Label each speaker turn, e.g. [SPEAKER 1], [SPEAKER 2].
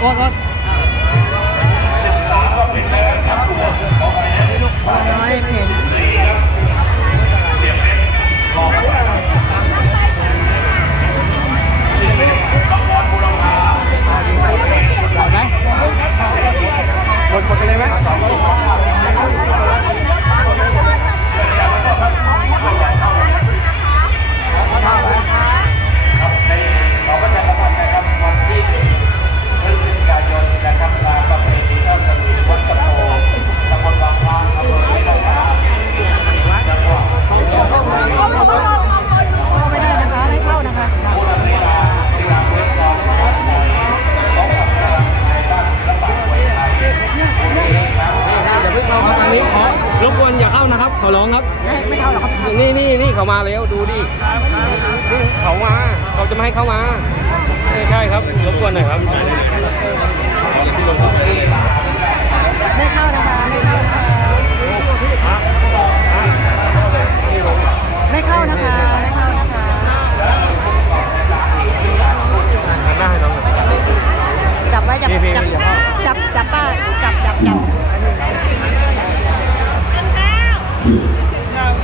[SPEAKER 1] โอ๊ นอย่าเข้านะครับขอร้องครับ
[SPEAKER 2] ไม่ไม่เข้าหรอกครับ
[SPEAKER 1] นี่นี่นี่เขามาแล้วดูดินี่เขามาเขาจะไม่ให้เข้ามาใช่ใช่ครับรบกวนหน่อยครับ
[SPEAKER 2] ไม่เข้านะคะไม่เข้านะคะไม่เข้านะคะไม่เข้านะคะ
[SPEAKER 1] หันหน้าให้น้องหน่อย
[SPEAKER 2] จับไว้จับ
[SPEAKER 1] พี่พี่
[SPEAKER 2] จับ
[SPEAKER 1] อย่าเข้า
[SPEAKER 2] จับจับป้าจับจับจับ